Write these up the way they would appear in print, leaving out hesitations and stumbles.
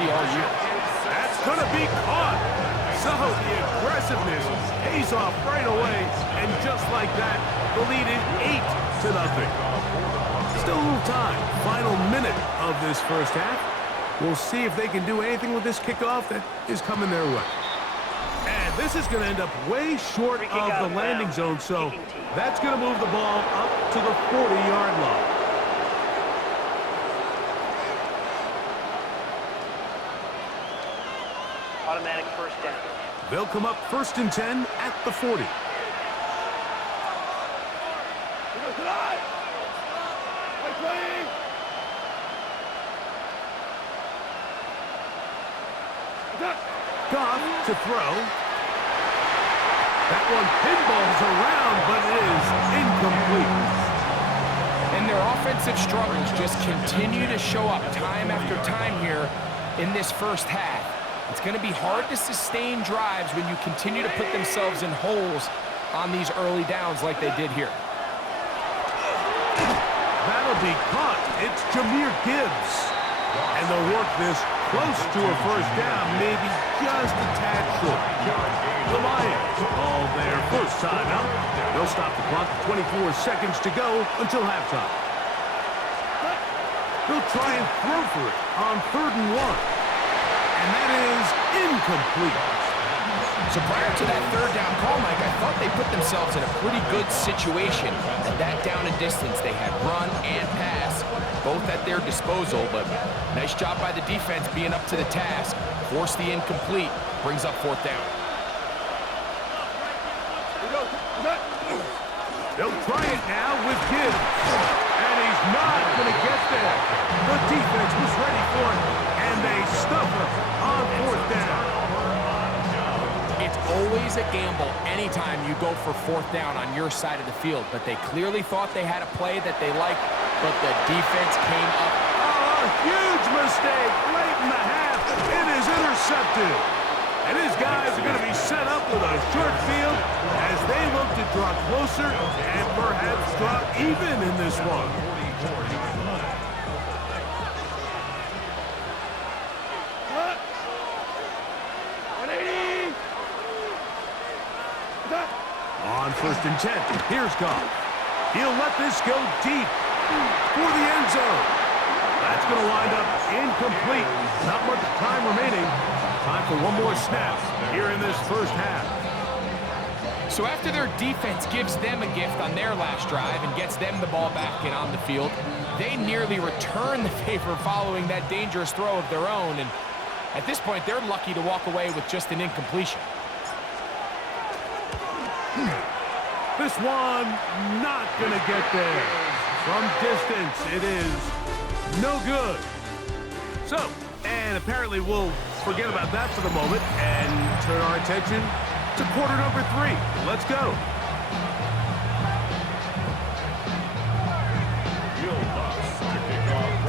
see all year. That's going to be caught. So the aggressiveness pays off right away. And just like that, the lead is 8-0. Still a little time. Final minute of this first half. We'll see if they can do anything with this kickoff that is coming their way. And this is going to end up way short of the landing zone, so that's going to move the ball up to the 40-yard line. Automatic first down. They'll come up 1st and 10 at the 40. Goff to throw. That one pinballs around, but it is incomplete. And their offensive struggles just continue to show up time after time here in this first half. It's going to be hard to sustain drives when you continue to put themselves in holes on these early downs like they did here. That'll be caught. It's Jahmyr Gibbs. And they'll work this close to a first down, maybe just a tad short. The Lions all their first time out. They'll stop the clock at 24 seconds to go until halftime. They'll try and throw for it on 3rd and 1. And that is incomplete. So prior to that 3rd down call, Mike, I thought they put themselves in a pretty good situation at that down and distance. They had run and pass, both at their disposal, but nice job by the defense being up to the task. Force the incomplete, brings up 4th down. They'll try it now with Gibbs. And he's not going to get there. The defense was ready for it, and they stuff it on 4th down. It's always a gamble anytime you go for 4th down on your side of the field, but they clearly thought they had a play that they liked, but the defense came up. Oh, a huge mistake late in the half. It is intercepted. And his guys are going to be set up with a short field as they look to draw closer and perhaps draw even in this one. On 1st and 10, here's Goff. He'll let this go deep for the end zone. That's going to wind up incomplete. Not much time remaining. Time for one more snap here in this first half. So after their defense gives them a gift on their last drive and gets them the ball back and on the field, they nearly return the favor following that dangerous throw of their own. And at this point, they're lucky to walk away with just an incompletion. This one not going to get there. From distance, it is no good. So, and apparently we'll forget about that for the moment and turn our attention to quarter number 3. Let's go.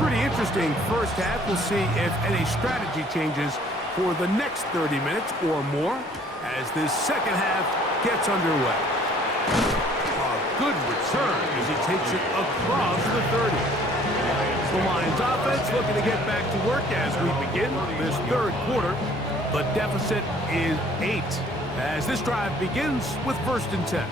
Pretty interesting first half. We'll see if any strategy changes for the next 30 minutes or more as this second half gets underway. A good return as he takes it across the 30. The Lions offense looking to get back to work as we begin this 3rd quarter. The deficit is 8 as this drive begins with 1st and 10.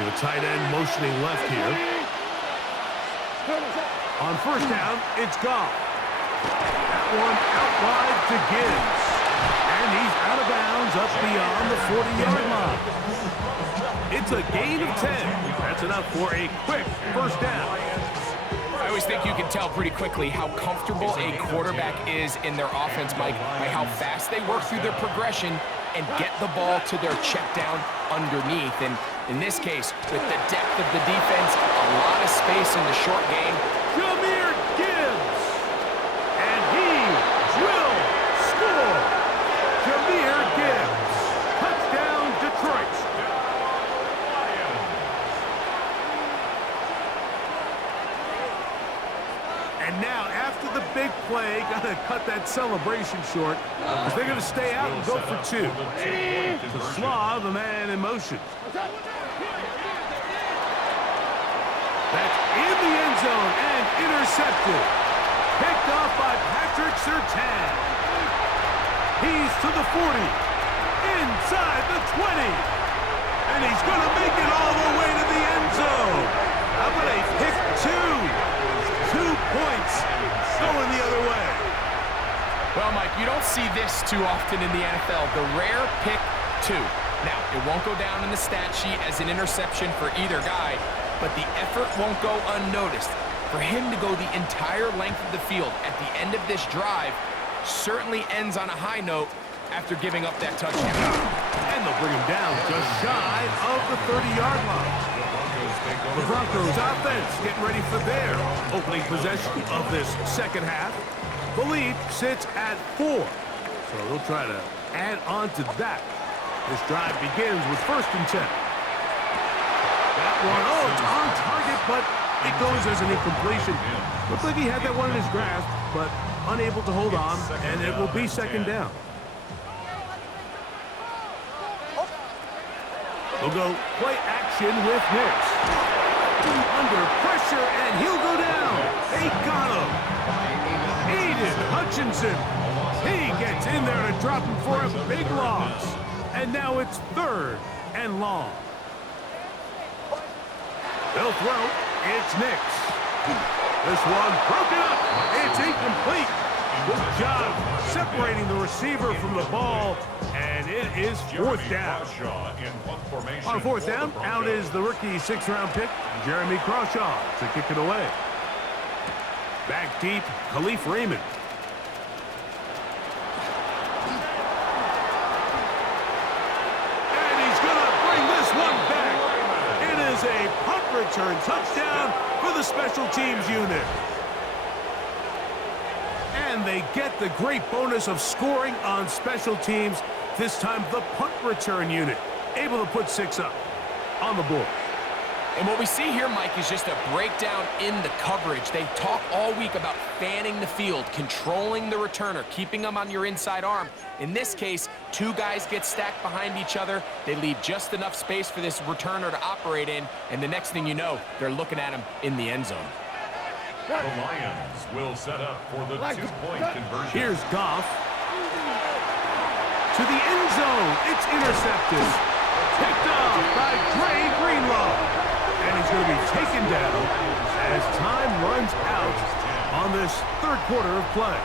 The tight end motioning left here. On 1st down, it's Goff. That one out wide to Gibbs. And he's out of bounds up beyond the 40-yard line. It's a gain of 10. That's enough for a quick 1st down. I always think you can tell pretty quickly how comfortable a quarterback is in their offense, Mike, by how fast they work through their progression and get the ball to their check down underneath. And in this case, with the depth of the defense, a lot of space in the short game. Jahmyr Gibbs. And he will score. Jahmyr Gibbs. Touchdown, Detroit. And now, after the big play, got to cut that celebration short because they're going to stay out and go for two. To Slaw, the man in motion. That's in the end zone and intercepted. Picked off by Patrick Surtain. He's to the 40. Inside the 20. And he's going to make it all the way to the end zone. How about a pick two? 2 points going the other way. Well, Mike, you don't see this too often in the NFL. The rare pick two. Now, it won't go down in the stat sheet as an interception for either guy, but the effort won't go unnoticed. For him to go the entire length of the field at the end of this drive certainly ends on a high note after giving up that touchdown. And they'll bring him down just shy of the 30-yard line. The Broncos offense getting ready for their opening possession of this second half. The lead sits at 4, so they'll try to add on to that. This drive begins with 1st and 10. That one, it's on target, but it goes as an incompletion. Looks like he had that one in his grasp, but unable to hold on, and it will be 2nd down. We'll go play action with Nix. Under pressure, and he'll go down. They got him. Aiden Hutchinson. He gets in there to drop him for a big loss. And now it's 3rd and long. They'll throw. It's Nix. This one broken up. It's incomplete. Good job separating the receiver from the ball, and it is 4th down. On 4th down, out is the rookie 6th-round pick, Jeremy Crawshaw, to kick it away. Back deep, Khalif Raymond. And he's going to bring this one back. It is a punt return touchdown for the special teams unit. And they get the great bonus of scoring on special teams. This time, the punt return unit able to put 6 up on the board. And what we see here, Mike, is just a breakdown in the coverage. They talk all week about fanning the field, controlling the returner, keeping them on your inside arm. In this case, 2 guys get stacked behind each other. They leave just enough space for this returner to operate in, and the next thing you know, they're looking at him in the end zone. The Lions will set up for the 2-point conversion. Here's Goff. To the end zone. It's intercepted. Picked off by Dre Greenlaw. And he's going to be taken down as time runs out on this 3rd quarter of play.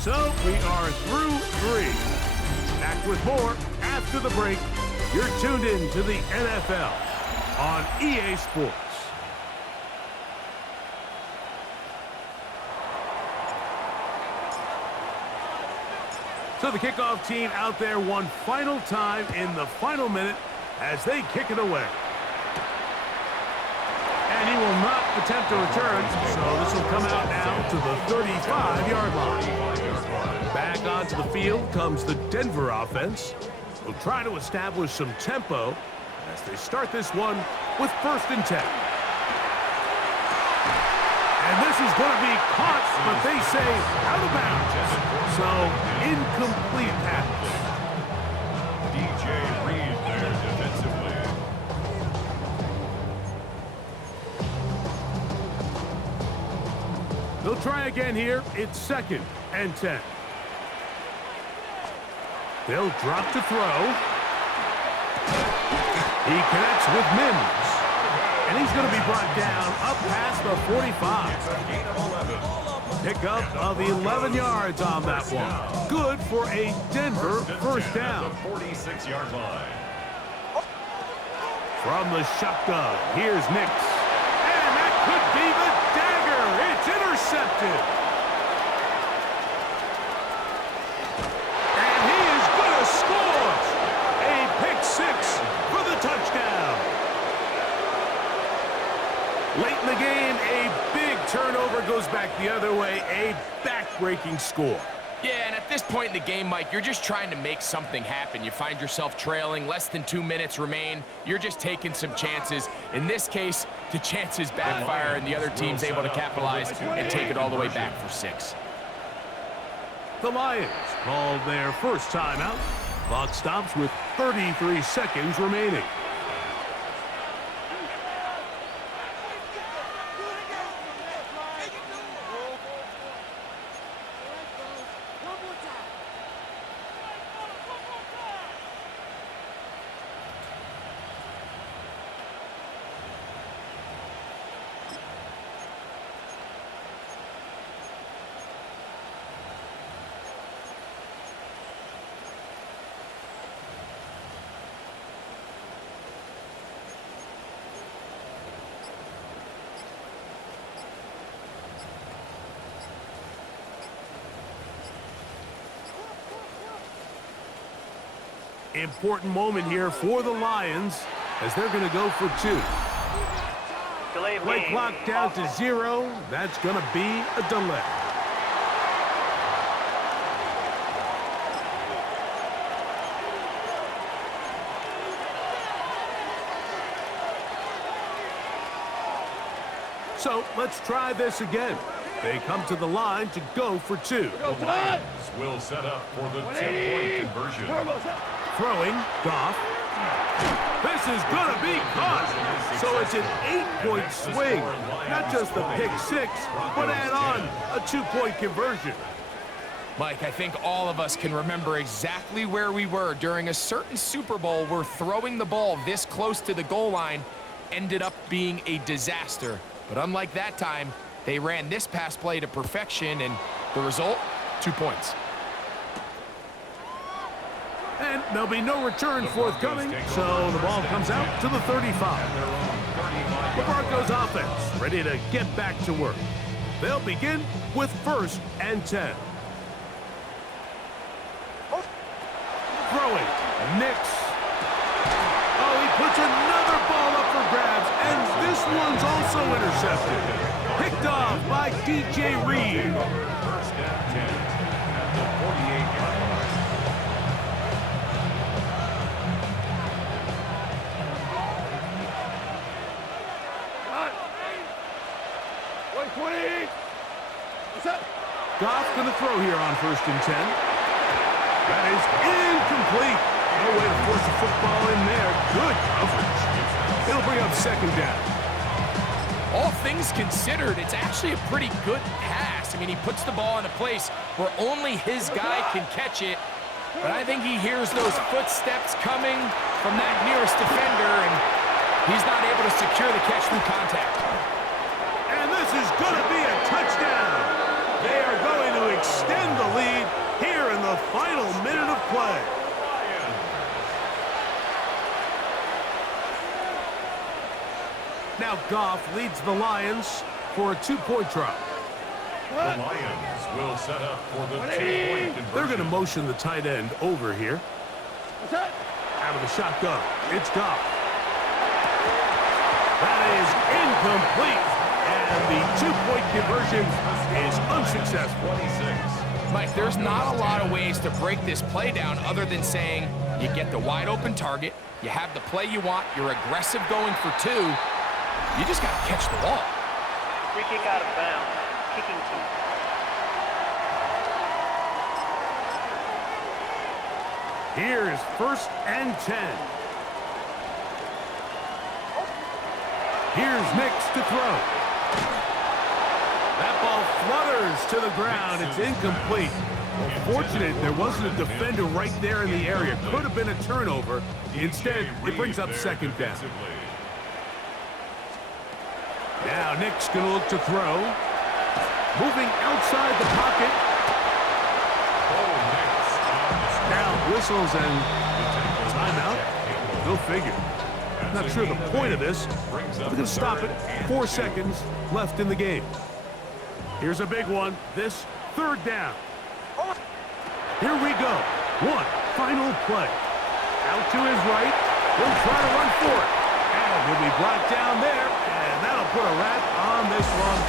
So we are through 3. Back with more after the break. You're tuned in to the NFL on EA Sports. So the kickoff team out there one final time in the final minute as they kick it away. And he will not attempt a return, so this will come out now to the 35-yard line. Back onto the field comes the Denver offense. They'll try to establish some tempo as they start this one with 1st and 10. And this is going to be caught, but they say out of bounds. So, incomplete pass. DJ Reed there defensively. They'll try again here. It's 2nd and 10. They'll drop to throw. He connects with Mims. And he's going to be brought down up past the 45. Pickup of 11 yards on that one. Good for a Denver 1st down. 46-yard line. From the shotgun, here's Nix. And that could be the dagger. It's intercepted. And he is going to score. A pick 6 for the touchdown. Late in the game, a big turnover goes back the other way. A back-breaking score. Yeah, and at At this point in the game, Mike, you're just trying to make something happen. You find yourself trailing, less than 2 minutes remain. You're just taking some chances. In this case, the chances backfire, and the other team's able to capitalize and take it all the way back for 6. The Lions called their first timeout. Clock stops with 33 seconds remaining. Important moment here for the Lions as they're going to go for 2. Delay of Play game. clock down to 0. That's going to be a delay. So let's try this again. They come to the line to go for 2. The Lions will set up for the 10-point conversion. Throwing, Goff. This is going to be caught. So it's an 8-point swing. Not just a pick 6, but add on a 2-point conversion. Mike, I think all of us can remember exactly where we were during a certain Super Bowl where throwing the ball this close to the goal line ended up being a disaster. But unlike that time, they ran this pass play to perfection, and the result, 2 points. And there'll be no return forthcoming, so the ball comes out to the 35. The Broncos offense ready to get back to work. They'll begin with 1st and 10. Throwing, Nix. Oh, he puts another ball up for grabs, and this one's also intercepted. Picked off by DJ Reed. 1st and 10 at the 48-yard line. Goff going to throw here on 1st and 10. That is incomplete. No way to force the football in there. Good coverage. It'll bring up 2nd down. All things considered, it's actually a pretty good pass. I mean, he puts the ball in a place where only his guy can catch it. But I think he hears those footsteps coming from that nearest defender, and he's not able to secure the catch through contact. And this is going to be a touchdown. They are going to extend the lead here in the final minute of play. Now Goff leads the Lions for a 2-point try. The Lions will set up for the 2-point conversion. They're going to motion the tight end over here. Out of the shotgun, it's Goff. That is incomplete. And the 2-point conversion is unsuccessful. 26. Mike, there's not a lot of ways to break this play down other than saying you get the wide open target, you have the play you want, you're aggressive going for 2, you just got to catch the ball. Free kick out of bounds. Kicking team. Here's 1st and 10. Here's Nix to throw. That ball flutters to the ground. It's incomplete. Well, fortunate there wasn't a defender right there in the area. Could have been a turnover. Instead, it brings up 2nd down. Now Nick's going to look to throw. Moving outside the pocket. Now whistles and timeout. Go figure. Not sure the point of this. We're going to stop it. 4 seconds left in the game. Here's a big one. This 3rd down. Here we go. One final play. Out to his right. He'll try to run for it. And he'll be brought down there. And that'll put a wrap on this one.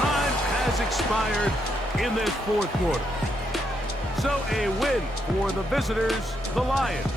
Time has expired in this 4th quarter. So a win for the visitors, the Lions.